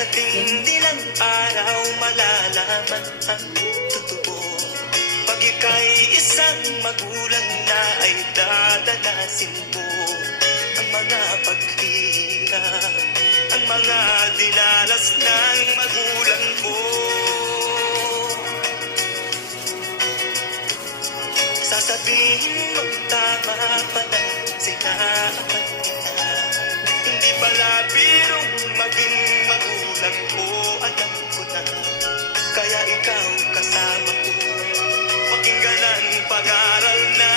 Darating din ang araw, malalaman ang totoo. Pag ika'y isang magulang na, ay dadanasin mo ang mga paghihirap, ang mga dinalas ng magulang ko. Sasabihin mo tama pala sinabi kita. Hindi pala birong maging magulang ko, alam ko na. Kaya ikaw kasama ko, pakinggan ang pag-aaral na